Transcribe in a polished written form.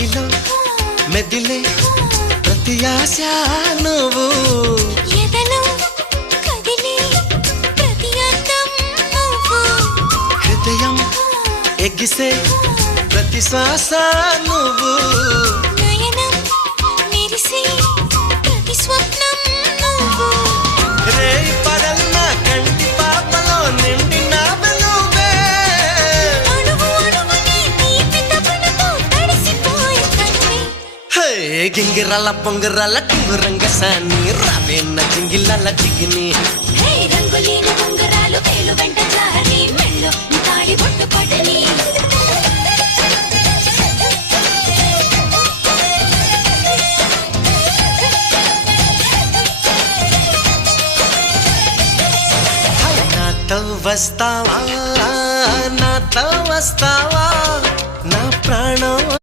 మదిలో మెదిలే ప్రతి ఆశ నువ్వు ఎదలో కదిలే ప్రతి అందం నువ్వు హృదయం ఎగిసే ప్రతి శ్వాస నువ్వు నయనం మెరిసే ప్రతి స్వప్నం నువ్వు రేయి పగల్న కంటి పాపలో నిండిన నువ్వే అణువు అణువుని తీపి తపనతో తడిసిపోయే కన్నే హే గింగిరాల పొంగిరాల టింగురంగ సాని రావేన్న జింగిలాల జిగిని హే రంగులేని ఉంగరాలు వేలు వెంట జారి మెళ్ళు తాళి బొట్టు పడని నాతో వస్తావా నాతో వస్తావా నా ప్రాణం